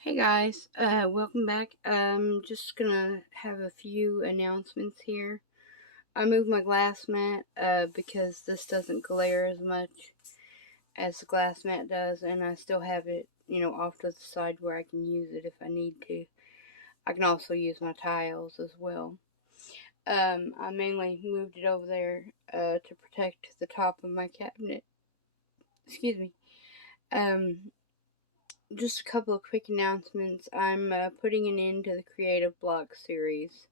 Hey guys, welcome back. I'm just gonna have a few announcemements here. I moved my glass mat because this doesn't glare as much as the glass mat does, and I still have it, off to the side where I can use it if I need to. I can also use my tiles as well. I mainly moved it over there to protect the top of my cabinet. Excuse me. Um, just a couple of quick announcements. I'm putting an end to the Creative Block series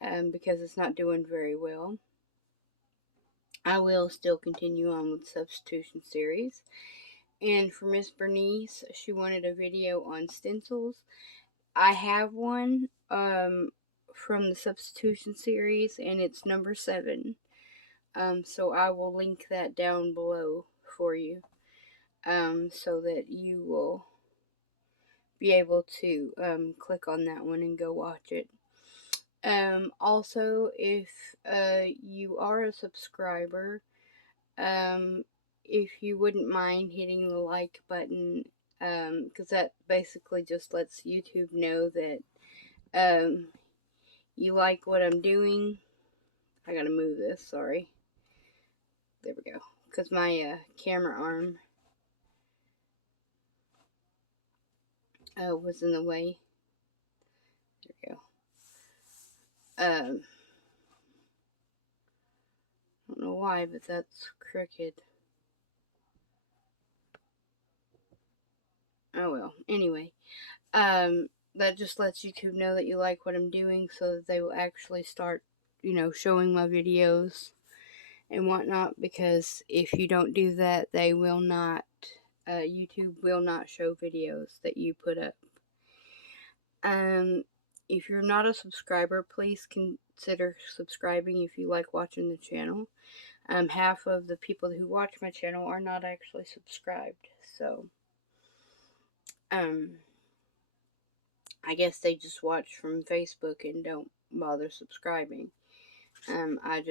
because it's not doing very well. I will still continue on with the Substitution series. And for Miss Bernice, she wanted a video on stencils. I have one from the Substitution series, and it's number 7. So I will link that down below for you so that you will be able to click on that one and go watch it. Also, if you are a subscriber, if you wouldn't mind hitting the like button, because that basically just lets YouTube know that you like what I'm doing. I gotta move this, sorry. There we go. Because my camera arm was in the way. There we go. I don't know why, but that's crooked. Oh well. Anyway, that just lets YouTube know that you like what I'm doing, so that they will actually start, showing my videos and whatnot. Because if you don't do that, they will not. YouTube will not show videos that you put up. If you're not a subscriber, please consider subscribing if you like watching the channel. Half of the people who watch my channel are not actually subscribed, so I guess they just watch from Facebook and don't bother subscribing. I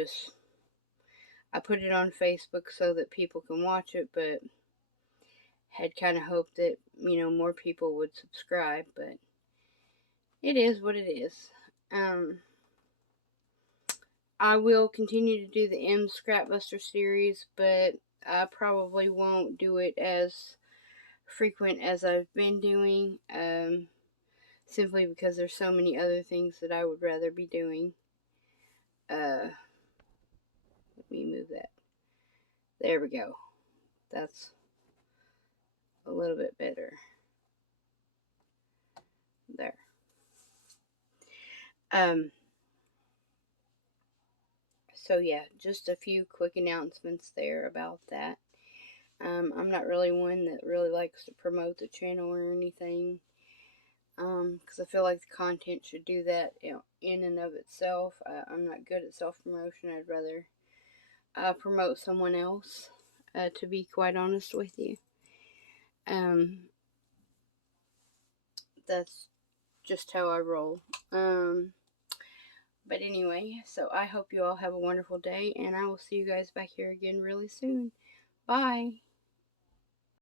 put it on Facebook so that people can watch it, but had kind of hoped that, more people would subscribe, but it is what it is. I will continue to do the M Scrapbuster series, but I probably won't do it as frequent as I've been doing, simply because there's so many other things that I would rather be doing. Let me move that. There we go. That's a little bit better. There. So yeah, just a few quick announcements there about that. I'm not really one that really likes to promote the channel or anything, because I feel like the content should do that, in and of itself. I'm not good at self-promotion. I'd rather promote someone else, to be quite honest with you. That's just how I roll. But anyway, so I hope you all have a wonderful day, and I will see you guys back here again really soon. Bye.